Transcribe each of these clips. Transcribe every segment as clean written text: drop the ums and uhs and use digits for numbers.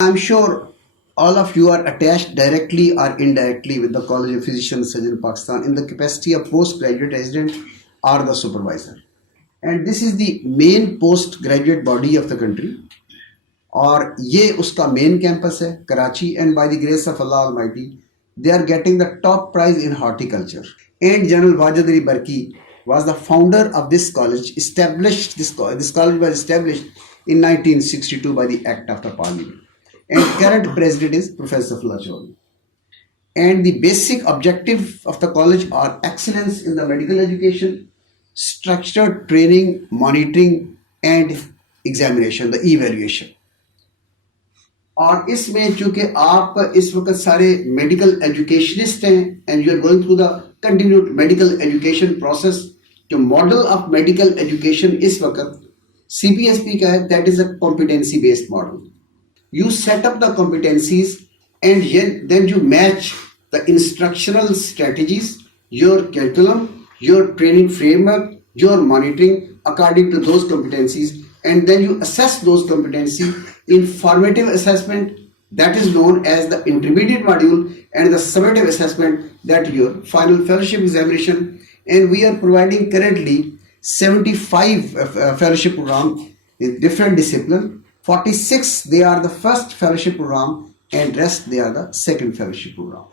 I'm sure all of you are attached directly or indirectly with the College of Physicians and Surgeons Pakistan in the capacity of postgraduate resident or the supervisor. And this is the main postgraduate body of the country. और ये उसका main campus है Karachi and by the grace of Allah almighty they are getting the top prize in horticulture and general Wajid Ali Barki was the founder of this college. This college was established in 1962 by the Act of the Parliament. And current president is Professor Fazlullah Chaudhry. And the basic objective of the college are excellence in the medical education, structured training, monitoring, and examination, the evaluation. और इसमें चूंकि आप इस वक्त सारे medical educationist हैं and you are going through the continued medical education process, जो model of medical education इस वक्त सीपीएसपी का है, that is a competency based model. You set up the competencies and then you match the instructional strategies, your curriculum, your training framework, your monitoring according to those competencies, and then you assess those competencies in formative assessment, that is known as the intermediate module, and the summative assessment, that your final fellowship examination. And we are providing currently 75 fellowship program in different discipline. 46 they are the first fellowship program and rest they are the second fellowship program.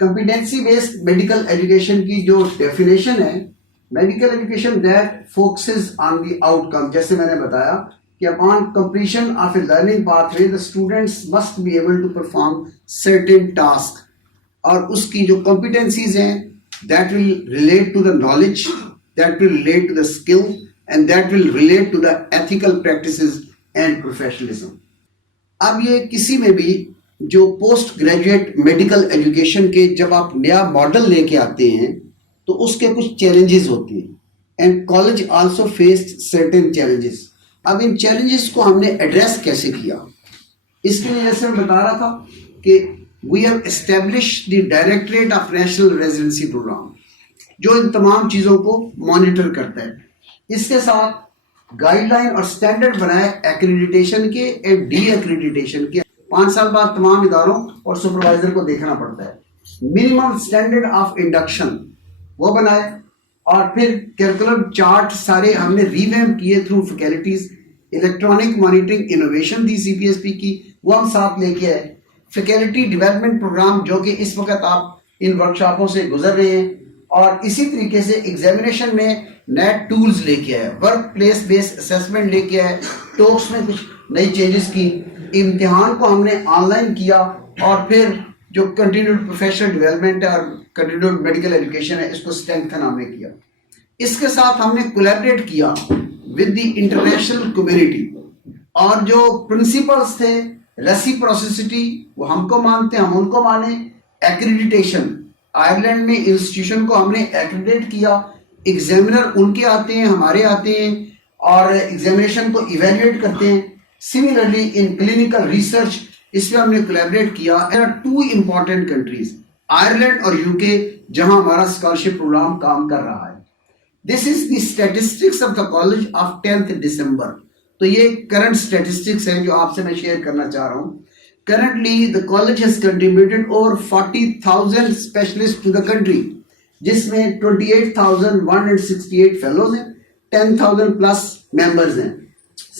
Competency based medical education की जो definition है, medical education that focuses on the outcome. जैसे मैंने बताया कि upon completion of a learning pathway the students must be able to perform certain task, और उसकी जो कॉम्पिटेंसीज हैं that will relate to the knowledge, that will relate to the skill, and that will relate to the ethical practices and professionalism. अब ये किसी में भी जो पोस्ट ग्रेजुएट मेडिकल एजुकेशन के जब आप नया मॉडल लेके आते हैं तो उसके कुछ चैलेंजेस होते हैं and college also faced certain challenges. अब इन चैलेंजेस को हमने एड्रेस कैसे किया, इसके लिए जैसे मैं बता रहा था कि we have established the directorate of national residency program, जो इन तमाम चीज़ों को मॉनिटर करता है. इसके साथ गाइडलाइन और स्टैंडर्ड बनाए एक्रेडिटेशन के एंड डी एक्रेडिटेशन के. 5 साल बाद तमाम इदारों और सुपरवाइजर को देखना पड़ता है. मिनिमम स्टैंडर्ड ऑफ इंडक्शन वो बनाए, और फिर कैरिकुलम चार्ट सारे हमने रीवैम्प किए through faculties. Electronic monitoring innovation थी सीपीएसपी की, वो हम साथ लेके आए. फैकल्टी डेवलपमेंट प्रोग्राम जो कि इस वक्त आप इन वर्कशॉपों से गुजर रहे हैं, और इसी तरीके से एग्जामिनेशन में नए टूल्स लेके आए, वर्क प्लेस बेस्ड असेसमेंट लेके आए, टॉक्स में कुछ नई चेंजेस की, इम्तिहान को हमने ऑनलाइन किया, और फिर जो कंटिन्यूड प्रोफेशनल डेवलपमेंट है और कंटिन्यूड मेडिकल एजुकेशन है इसको स्ट्रेंथन हमने किया. इसके साथ हमने कोलैबोरेट किया विद द इंटरनेशनल कम्युनिटी, और जो प्रिंसिपल्स थे रेसिप्रोसिटी वो हमको मानते हैं, हम उनको माने. एक्रेडिटेशन, आयरलैंड में इंस्टीट्यूशन को हमने एक्रेडिट किया. एग्जामिनर उनके आते हैं, हमारे आते हैं, और एग्जामिनेशन को इवेल्युएट करते हैं. सिमिलरली इन क्लिनिकल रिसर्च इसमें हमने कोलैबोरेट किया. There are 2 important countries, Ireland और यूके, जहां हमारा स्कॉलरशिप प्रोग्राम काम कर रहा है. This is the statistics of the college of 10th December. तो ये करंट स्टैटिस्टिक्स हैं जो आपसे मैं शेयर करना चाह रहा हूं. Currently the college has contributed over 40,000 specialist to the country, जिसमें 28,168 फेलोज हैं, 10,000 प्लस मेंबर्स हैं,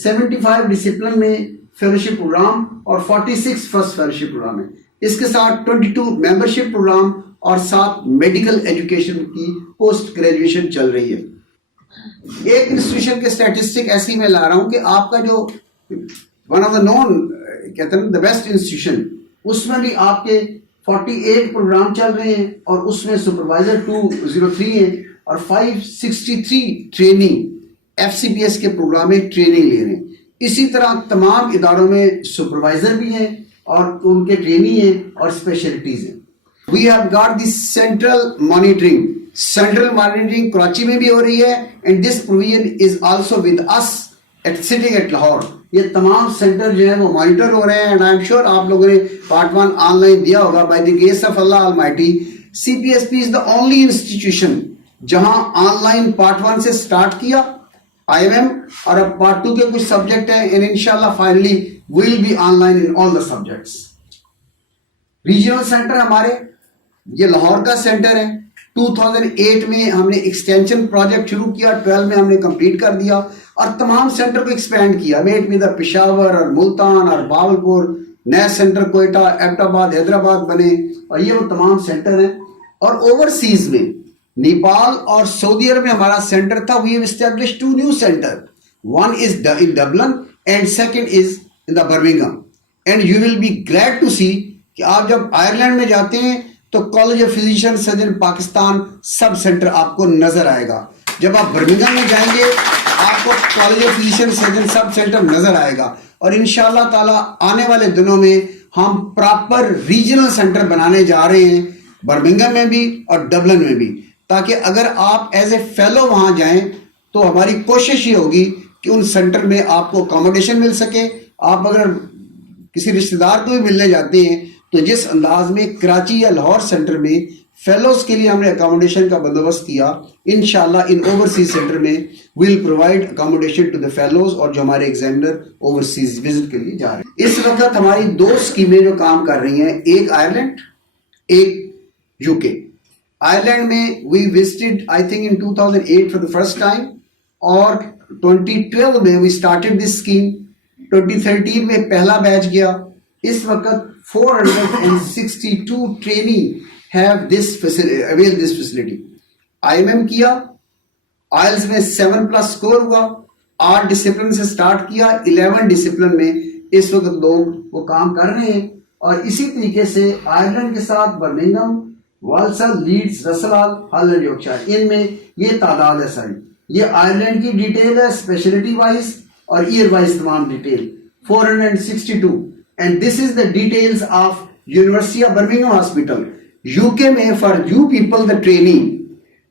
75 डिसिप्लिन में फेलोशिप प्रोग्राम और 46 फर्स्ट फेलोशिप प्रोग्राम है. इसके साथ 22 मेंबरशिप प्रोग्राम और 7 मेडिकल एजुकेशन की पोस्ट ग्रेजुएशन चल रही है. एक इंस्टीट्यूशन के स्टैटिस्टिक ऐसी मैं ला रहा हूं कि आपका जो वन ऑफ द नॉन कहते हैं द बेस्ट इंस्टीट्यूशन, उसमें भी आपके 48 प्रोग्राम चल रहे हैं, और उसमें सुपरवाइजर 203 है, और 563 ट्रेनिंग एफसीपीएस के प्रोग्राम में ट्रेनिंग ले रहे हैं. इसी तरह तमाम इदारों में सुपरवाइजर भी हैं और उनके ट्रेनी हैं और स्पेशलिटीज हैं. We have got this central monitoring Karachi में भी हो रही है, and this provision is also with us at sitting at Lahore. ये तमाम सेंटर जो है वो मॉनिटर हो रहे हैं, एंड आई एम श्योर आप लोगों ने पार्ट 1 ऑनलाइन दिया होगा. By the grace of Allah almighty, CPSP is the only institution जहां ऑनलाइन पार्ट 1 से स्टार्ट किया IMM, और अब पार्ट 2 के कुछ सब्जेक्ट हैं, एंड इंशाल्लाह finally will be online in all the subjects. Regional centre हमारे, ये लाहौर का सेंटर है। 2008 में हमने एक्सटेंशन प्रोजेक्ट शुरू किया, 12 में हमने कंप्लीट कर दिया और तमाम सेंटर को एक्सपेंड किया। मेट में पेशावर और मुल्तान और बावलपुर, नए सेंटर कोयटा, एबटाबाद, हैदराबाद बने और ये वो तमाम सेंटर हैं। और ओवरसीज में नेपाल और सऊदी अरब में हमारा सेंटर था। We have established 2 new centre, one is in Dublin and second is in the Birmingham. And you will be glad to see कि आप जब आयरलैंड में जाते हैं तो college of physician surgeon Pakistan sub centre आपको नजर आएगा। जब आप बर्मिंघम में जाएंगे आपको college of physician surgeon sub centre नजर आएगा। और इंशाल्लाह ताला आने वाले दिनों में हम प्रॉपर रीजनल सेंटर बनाने जा रहे हैं, बर्मिंघम में भी और डबलिन में भी, ताकि अगर आप एज ए फेलो वहां जाएं तो हमारी कोशिश ये होगी कि उन सेंटर में आपको अकोमोडेशन मिल सके। आप अगर किसी रिश्तेदार को भी मिलने जाते हैं तो जिस अंदाज में कराची या लाहौर सेंटर में फेलोज के लिए हमने अकोमोडेशन का बंदोबस्त किया, इंशाल्लाह इन ओवरसीज सेंटर में will provide accommodation to the fellows और जो हमारे एग्जामिनर ओवरसीज विजिट के लिए जा रहे हैं। इस वक्त हमारी 2 स्कीमें जो काम कर रही हैं, एक आयरलैंड, एक यूके। आयरलैंड में we visited I think in 2008 for the first time और 2012 में वी स्टार्टेड दिस स्कीम। 2013 में पहला बैच गया। इस वक्त 462 trainee have this avail this facility. IMM किया, आइल्स में 7+ स्कोर हुआ, 8 डिसिप्लिन से स्टार्ट किया, 11 डिसिप्लिन में इस वक्त लोग वो काम कर रहे हैं। और इसी तरीके से आयरलैंड के साथ बर्मिंघम, वालसल, लीड्स, रसलाल, हल एंड यॉर्कशायर, इनमें ये तादाद है सारी। ये आयरलैंड की डिटेल है स्पेशलिटी वाइज और ईयर वाइज तमाम detail 462। And this is the details of university of Birmingham hospital. UK में for you people the training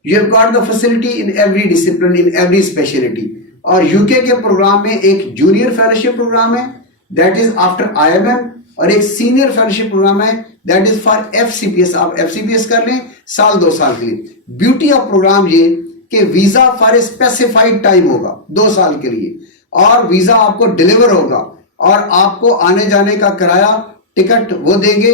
you have got the facility in every discipline, in every speciality. और UK के programme में एक junior fellowship programme है that is after IMM और एक senior fellowship programme है that is for FCPS। आप FCPS कर लें साल 2 साल के लिए। ब्यूटी ऑफ प्रोग्राम ये कि visa for a specified time होगा 2 साल के लिए और वीजा आपको डिलीवर होगा और आपको आने जाने का किराया टिकट वो देंगे।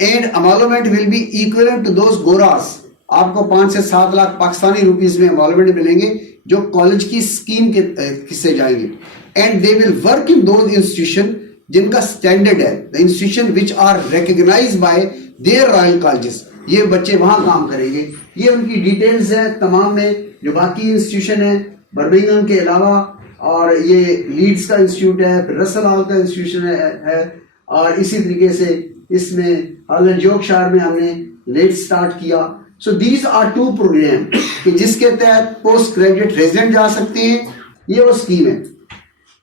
And emolument will be equivalent to those गोरास। आपको 5 से 7 लाख पाकिस्तानी रुपीस में अमॉलमेंट मिलेंगे जो कॉलेज की स्कीम के किससे जाएंगे। And they will work in those institution जिनका स्टैंडर्ड है, the institution which are recognised by their royal colleges. ये बच्चे वहां काम करेंगे। ये उनकी डिटेल्स है तमाम में। जो बाकी इंस्टीट्यूशन है बर्मिंघम के अलावा, और ये लीड्स का इंस्टीट्यूट है, फिर रसल हॉल का इंस्टीट्यूशन है और इसी तरीके से इसमें हल एंड यॉर्कशायर में हमने लेट स्टार्ट किया। सो दीज आर 2 प्रोग्राम कि जिसके तहत पोस्ट ग्रेजुएट रेजिडेंट जा सकते हैं। ये वो स्कीम है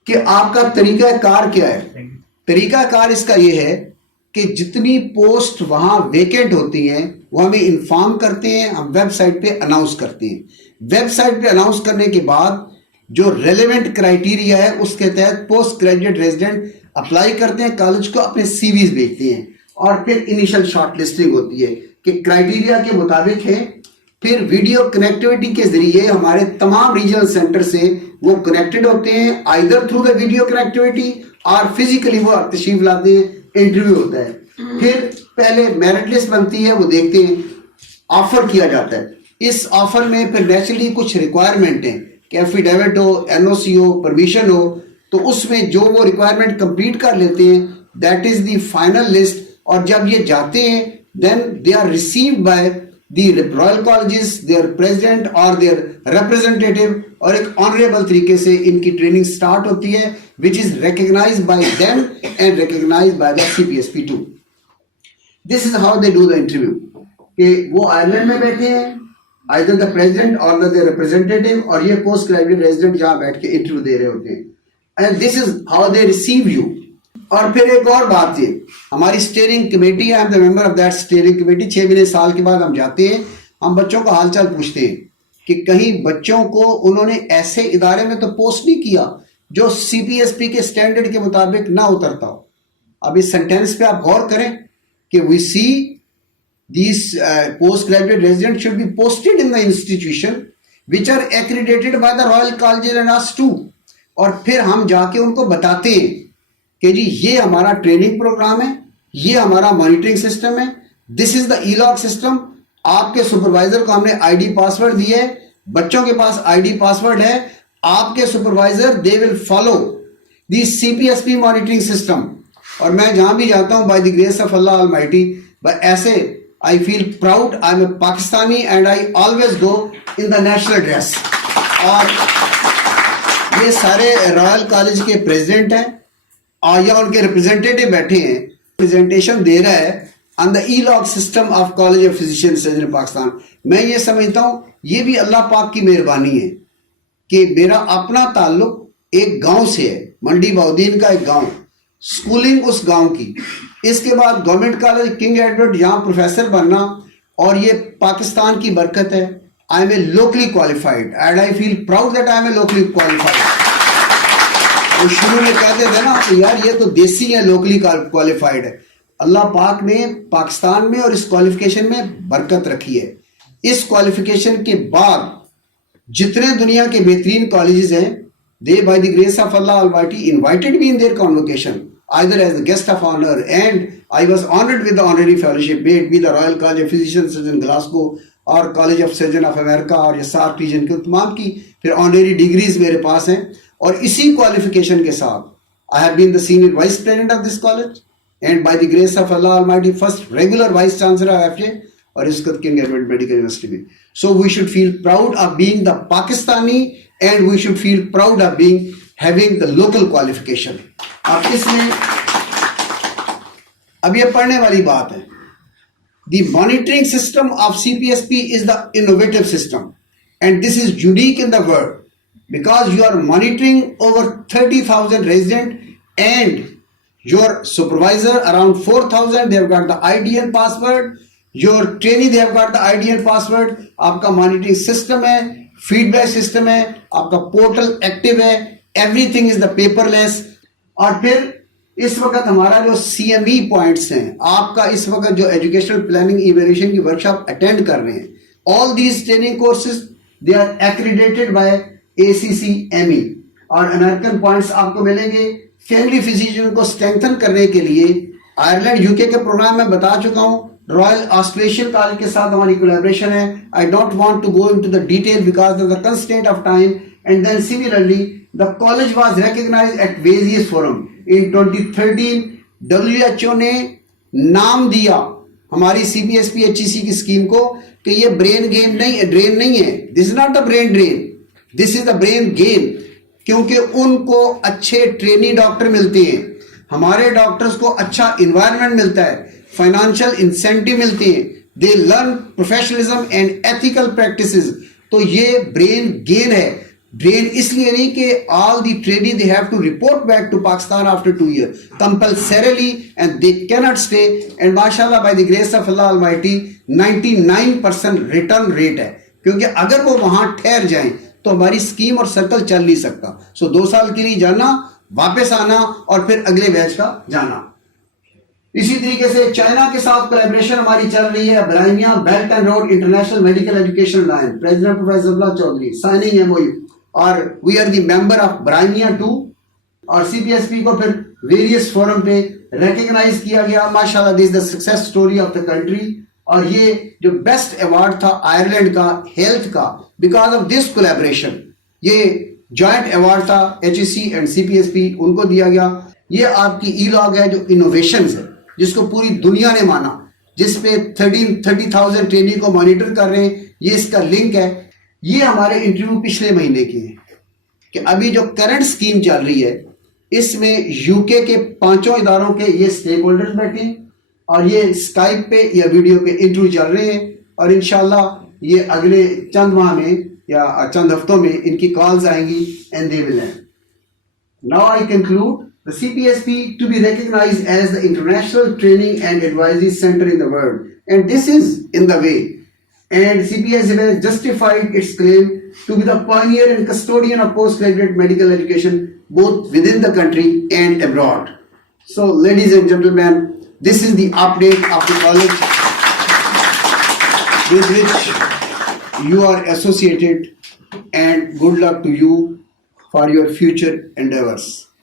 कि आपका तरीका कार क्या है। तरीका कार इसका ये है कि जितनी पोस्ट वहां वेकेंट होती हैं वो हमें इन्फॉर्म करते हैं, हम वेबसाइट पे अनाउंस करते हैं। वेबसाइट पे अनाउंस करने के बाद जो रेलेवेंट क्राइटेरिया है उसके तहत पोस्ट ग्रेजुएट रेजिडेंट अप्लाई करते हैं, कॉलेज को अपने CVs भेजते हैं और फिर इनिशियल शॉर्टलिस्टिंग होती है कि क्राइटेरिया के मुताबिक है। फिर वीडियो कनेक्टिविटी के जरिए हमारे तमाम रीजनल सेंटर से वो कनेक्टेड होते हैं, either through the video connectivity और फिजिकली वो तशरीफ लाते हैं, इंटरव्यू होता है। फिर पहले मेरिट लिस्ट बनती है, वो देखते हैं, ऑफर किया जाता है। इस ऑफर में फिर नेचुरली कुछ रिक्वायरमेंट है कि एफिडेविट हो, NOC हो, परमिशन हो, तो उसमें जो वो रिक्वायरमेंट कंप्लीट कर लेते हैं that is the final list. और जब ये जाते हैं then they are received by the royal colleges, their president और देयर रिप्रेजेंटेटिव, और एक ऑनरेबल तरीके से इनकी ट्रेनिंग स्टार्ट होती है which is recognised by them and recognised by the CPSP2। This is how they do the interview कि वो आयरलैंड में बैठे हैं, आइदर द प्रेसिडेंट और द रिप्रेजेंटेटिव, और ये पोस्ट ग्रेजुएट रेजिडेंट जहां बैठ के इंटरव्यू दे रहे होते हैं। And this is how they receive you. और फिर एक और बात है, हमारी steering committee, I am the member of that steering committee. 6 महीने साल के बाद हम जाते हैं, हम बच्चों का हालचाल पूछते हैं कि कहीं बच्चों को उन्होंने ऐसे इदारे में तो पोस्ट नहीं किया जो CPSP के स्टैंडर्ड के मुताबिक ना उतरता हो। अब इस सेंटेंस पे आप गौर करें कि we see these postgraduate residents should be posted in the institution which are accredited by the Royal Colleges and us too। और फिर हम जाके उनको बताते हैं कि जी ये हमारा ट्रेनिंग प्रोग्राम है, ये हमारा मॉनिटरिंग सिस्टम है, this is the elog system. आपके सुपरवाइजर को हमने आईडी पासवर्ड दिया है, बच्चों के पास आईडी पासवर्ड है, आपके supervisor they will follow the CPSP monitoring system. और मैं जहां भी जाता हूं by the grace of Allah almighty, ऐसे I feel proud, I am a Pakistani and I always go in the national dress. और ये सारे रॉयल कॉलेज के प्रेसिडेंट हैं और या उनके रिप्रेजेंटेटिव बैठे हैं, प्रेजेंटेशन दे रहा है on the elog system of college of physician surgeon Pakistan. मैं ये समझता हूं ये भी अल्लाह पाक की मेहरबानी है कि मेरा अपना ताल्लुक एक गांव से है, मंडी बहाउद्दीन का एक गांव, स्कूलिंग उस गांव की, इसके बाद गवर्नमेंट कॉलेज किंग एडवर्ड यहाँ प्रोफेसर बनना, और ये पाकिस्तान की बरकत है। I am a locally qualified and I feel proud that I am a locally qualified. वो शुरू में कहते थे ना कि यार ये तो देसी है, लोकली क्वालिफाइड है। अल्लाह पाक ने पाकिस्तान में और इस क्वालिफिकेशन में बरकत रखी है। इस क्वालिफिकेशन के बाद जितने दुनिया के बेहतरीन कॉलेजेस हैं, they by the grace of Allah Almighty invited me in their convocation either as a guest of honor, and I was honored with the honorary fellowship, be it be the Royal College of Physicians in Glasgow और College of Surgeon of America और ये SAARC reason के तमाम की फिर honorary degrees मेरे पास हैं। और इसी क्वालिफिकेशन के साथ I have been the senior vice president of this college and by the grace of Allah almighty first regular vice chancellor of FJ और इसके किंग एडवर्ड मेडिकल यूनिवर्सिटी में। So we should feel proud of being the Pakistani and we should feel proud of being having the local qualification. अब इसमें अब ये पढ़ने वाली बात है। The monitoring system of CPSP is the innovative system, and this is unique in the world because you are monitoring over 30,000 residents and your supervisor around 4,000, they have got the ID and password, your trainee they have got the ID and password, आपका monitoring system है, feedback system है, आपका portal active है, everything is the paperless। और फिर इस वक्त हमारा जो CME पॉइंट्स हैं, आपका इस वक्त जो एजुकेशनल प्लानिंग इवैल्यूएशन की वर्कशॉप अटेंड कर रहे हैं, all these training courses they are accredited by ACCME और अमेरिकन पॉइंट्स आपको मिलेंगे। फैमिली फिजिशियन को स्ट्रेंथन करने के लिए आयरलैंड यूके के प्रोग्राम में बता चुका हूं, रॉयल ऑस्ट्रेलियन कॉलेज के साथ हमारी कोलैबोरेशन है। I don't want to go into the detail because of the constraint of time. And then similarly the college was recognised at various forum. In 2013 WHO ने नाम दिया हमारी CPSP HEC की scheme को कि ये ब्रेन गेम नहीं, drain नहीं है, this is not the brain drain, this is the brain game. क्योंकि उनको अच्छे ट्रेनी डॉक्टर मिलते हैं, हमारे डॉक्टर्स को अच्छा इन्वायरमेंट मिलता है, फाइनेंशियल इंसेंटिव मिलते हैं, they learn professionalism and ethical practices. तो ये ब्रेन गेन है। ब्रेन इसलिए नहीं कि all the trainee they have to report back to Pakistan after 2 years compulsorily and they cannot stay, and माशाल्लाह by the grace of Allah Almighty 99% return rate है, क्योंकि अगर वो वहां ठहर जाएं तो हमारी स्कीम और सर्कल चल नहीं सकता। सो 2 साल के लिए जाना, वापस आना और फिर अगले बैच का जाना। इसी तरीके से चाइना के साथ कोलैबोरेशन हमारी चल रही है। ब्राइमिया belt and road international medical education line, president professor Abdullah Chaudhry signing MOU, और we are the member of ब्राइमिया 2 और CPSP को फिर वेरियस फोरम पे रिकॉग्नाइज किया गया। माशाल्लाह this the success story of the country. और ये जो बेस्ट अवार्ड था आयरलैंड का हेल्थ का, बिकॉज ऑफ दिस कोलैबोरेशन, ये जॉइंट अवार्ड था HEC एंड CPSP उनको दिया गया। ये आपकी ई-लॉग है जो इनोवेशन है, जिसको पूरी दुनिया ने माना, जिसपे 30,000 ट्रेनिंग को मॉनिटर कर रहे हैं। ये इसका लिंक है। ये हमारे इंटरव्यू पिछले महीने के हैं कि अभी जो करंट स्कीम चल रही है इसमें यूके के 5 इदारों के ये स्टेक होल्डर्स बैठे हैं और ये स्काइप पे या वीडियो पे इंटरव्यू चल रहे हैं, और इंशाल्लाह ये अगले चंद माह में या चंद हफ्तों में इनकी कॉल्स आएंगी and they will and. Now I conclude the CPSP to be recognized as the international training and advisory center in the world, and this is in the way, and CPSP has justified its claim to be the pioneer and custodian of postgraduate medical education both within the country and abroad. So ladies and gentlemen, this is the update of the college with which you are associated, and good luck to you for your future endeavors.